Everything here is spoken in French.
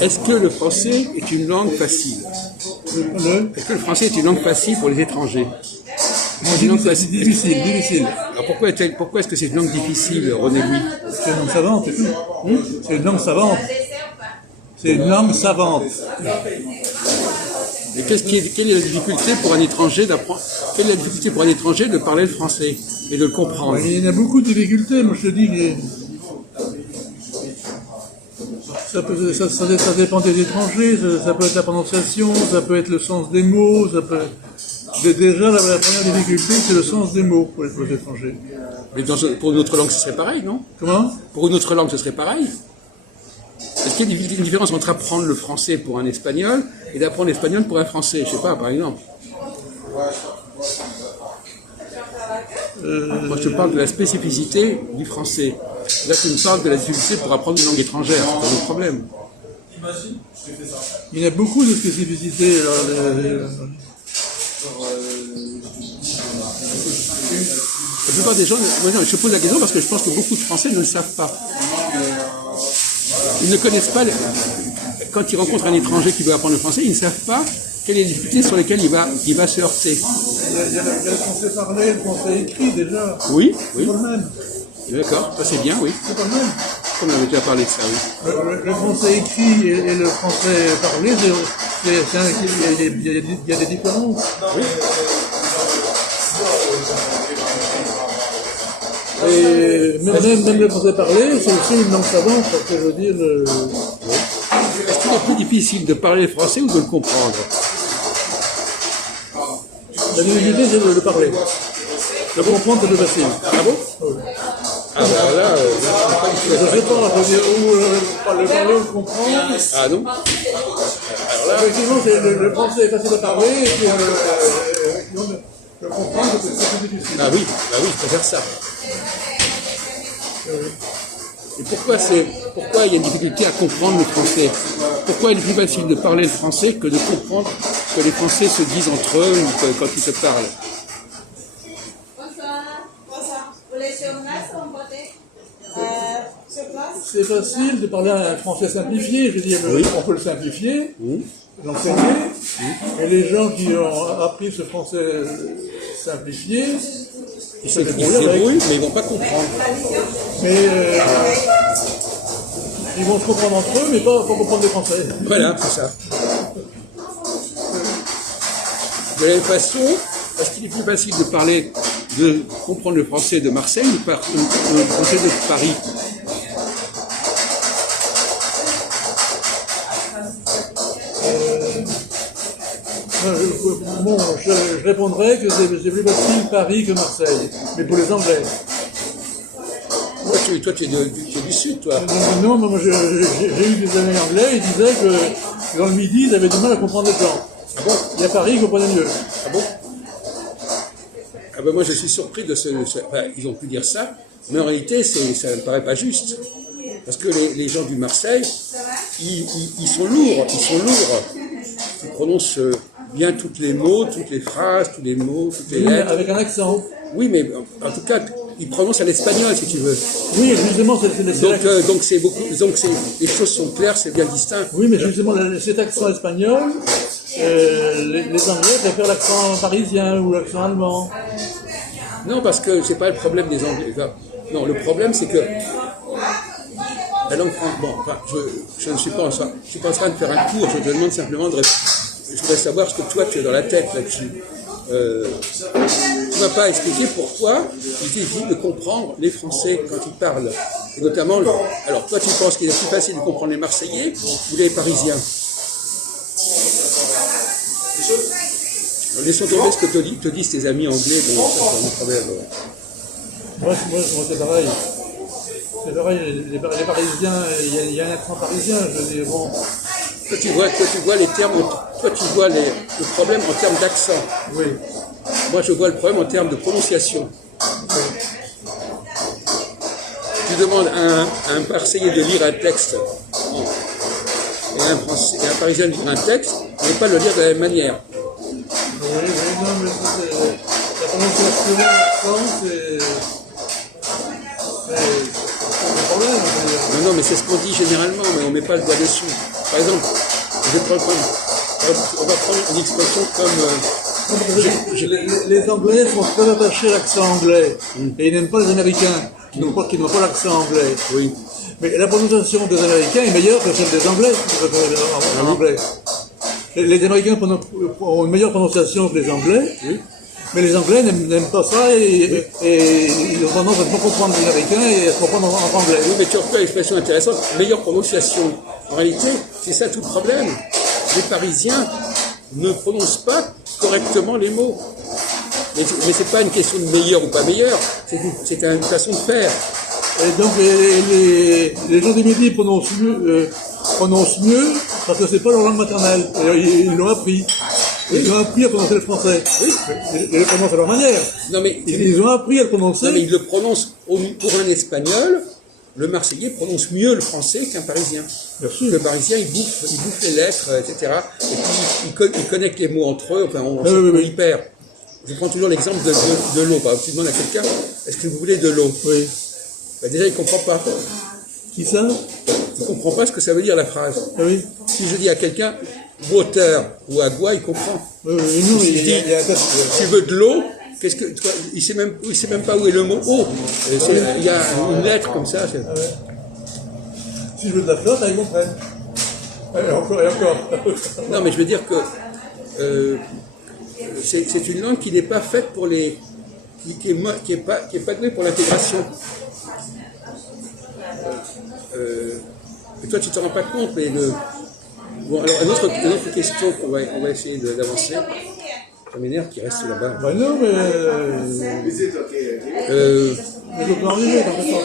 Est-ce que le français est une langue facile? Est-ce que le français est une langue facile pour les étrangers? C'est difficile. Alors pourquoi est-ce que c'est une langue difficile, René Louis? C'est une langue savante, c'est tout. C'est une langue savante. C'est une langue savante. Et quelle est la difficulté pour un étranger d'apprendre? Quelle est la difficulté pour un étranger de parler le français et de le comprendre? Il y en a beaucoup de difficultés, moi je te dis que ça dépend des étrangers, ça peut être la prononciation, ça peut être le sens des mots, ça peut... Déjà, la première difficulté, c'est le sens des mots pour les étrangers. Mais pour une autre langue, ce serait pareil, non? Comment? Pour une autre langue, ce serait pareil? Est-ce qu'il y a une différence entre apprendre le français pour un espagnol et d'apprendre l'espagnol pour un français? Je sais pas, par exemple. Moi, je te parle de la spécificité du français. Là, tu me parles de la difficulté pour apprendre une langue étrangère. C'est pas le problème. Il y a beaucoup de spécificités. La plupart des gens, je pose la question parce que je pense que beaucoup de Français ne le savent pas. Ils ne connaissent pas, quand ils rencontrent un étranger qui veut apprendre le français, ils ne savent pas quelles sont les difficultés sur lesquelles il va se heurter. Il y a le français parlé et le français écrit déjà. Oui. C'est pas le même. D'accord, ça c'est bien, oui. C'est pas le même. On avait déjà parlé de ça, oui. Le français écrit et le français parlé, il y a des différences. Oui. Et même le français parlé, c'est aussi une langue savante, parce que je veux dire... Est-ce qu'il est plus difficile de parler le français ou de le comprendre? La difficulté, c'est de le parler. Le comprendre, c'est plus facile. Ah bon? Oui. Ah ben là, c'est pas du tout Je ne sais pas, je veux dire, où le parler ou le comprendre. Ah non? Effectivement, le français est facile à parler, et puis effectivement, le comprendre, c'est plus difficile. Ah oui, je préfère ça. Et pourquoi il y a une difficulté à comprendre le français? Pourquoi il est plus facile de parler le français que de comprendre que les Français se disent entre eux ou quand ils se parlent? C'est facile de parler un français simplifié, je veux dire, on peut le simplifier, l'enseigner, et les gens qui ont appris ce français simplifié, ils se débrouillent, mais ils ne vont pas comprendre. Mais ils vont se comprendre entre eux, mais pas comprendre les Français. Voilà, c'est ça. De la même façon, est-ce qu'il est plus facile de comprendre le français de Marseille ou le français de Paris? Bon, je répondrais que c'est plus facile Paris que Marseille, mais pour les Anglais. Toi, tu es du Sud, toi. Non, moi j'ai eu des amis anglais, ils disaient que dans le Midi, ils avaient du mal à comprendre les gens. Ah bon? Et à Paris, ils comprenaient mieux. Ah bon? Ah ben moi, je suis surpris de enfin, ils ont pu dire ça, mais en réalité, ça ne me paraît pas juste. Parce que les gens du Marseille, ils sont lourds. Ils prononcent bien tous les mots, toutes les phrases, tous les mots, toutes les lettres. Avec un accent. Oui, mais en tout cas, ils prononcent à l'espagnol, si tu veux. Oui, justement, Donc les choses sont claires, c'est bien distinct. Oui, mais justement, cet accent espagnol, les Anglais préfèrent l'accent parisien ou l'accent allemand. Non, parce que c'est pas le problème des Anglais. Enfin, non, le problème, c'est que la langue française. Bon, enfin, je ne suis pas en train de faire un cours. Je te demande simplement je voudrais savoir ce que toi tu as dans la tête là-dessus. Tu ne m'as pas expliqué pourquoi il est difficile de comprendre les Français quand ils parlent. Et notamment, alors toi tu penses qu'il est plus facile de comprendre les Marseillais ou les Parisiens? Alors, laissons tomber ce que te disent tes amis anglais, bon, ça c'est un problème. Moi c'est pareil. C'est pareil, les Parisiens, il y a un accent parisien, je dis, bon... Toi tu vois les termes, tu vois le problème en termes d'accent. Oui. Moi je vois le problème en termes de prononciation. Oui. Tu demandes à un Marseillais de lire un texte et à un Parisien de lire un texte, il ne va pas le lire de la même manière. Oui, non, mais la prononciation, l'accent, c'est problème. Non, mais c'est ce qu'on dit généralement, mais on ne met pas le doigt dessus. Par exemple, je vais prendre, on va prendre une expression comme... Les Anglais sont très attachés à l'accent anglais. Et ils n'aiment pas les Américains qui n'ont pas l'accent anglais. Oui. Mais la prononciation des Américains est meilleure que celle des Anglais en anglais. Les Américains ont une meilleure prononciation que les Anglais. Oui. Mais les Anglais n'aiment pas ça et ils ont tendance à ne pas comprendre les Américains et à se comprendre en anglais. Oui, mais tu as une expression intéressante, meilleure prononciation. En réalité, c'est ça tout le problème. Les Parisiens ne prononcent pas correctement les mots. Mais ce n'est pas une question de meilleur ou pas meilleur, c'est une façon de faire. Et donc les gens du Midi prononcent mieux parce que c'est pas leur langue maternelle. Ils l'ont appris. Ils ont appris à prononcer le français. Oui. Ils le prononcent à leur manière. Non, mais, ils ont appris à le prononcer. Non, mais ils le prononcent pour un Espagnol. Le Marseillais prononce mieux le français qu'un Parisien. Bien sûr. Le Parisien, il bouffe les lettres, etc. Et puis, il connecte les mots entre eux. Enfin, on y perd. Je prends toujours l'exemple de l'eau. Par exemple, tu demandes à quelqu'un, est-ce que vous voulez de l'eau? Oui. Ben, déjà, il ne comprend pas. Qui ça? Il ne comprend pas ce que ça veut dire la phrase. Ah oui. Si je dis à quelqu'un water ou agua, il comprend. Non, si je dis, tu veux de l'eau, qu'est-ce que toi, il sait même pas où est le mot eau. Il y a une lettre comme ça. Ah ouais. Si je veux de la flotte, ils comprennent. Encore et encore. Non, mais je veux dire que c'est une langue qui n'est pas faite pour les, qui est pas douée pour l'intégration. Et toi, tu t'en rends pas compte, mais bon, alors, une autre question qu'on va essayer d'avancer. Ça m'énerve qu'il reste là-bas. Bah non, mais... je peux arriver, t'en fais pas.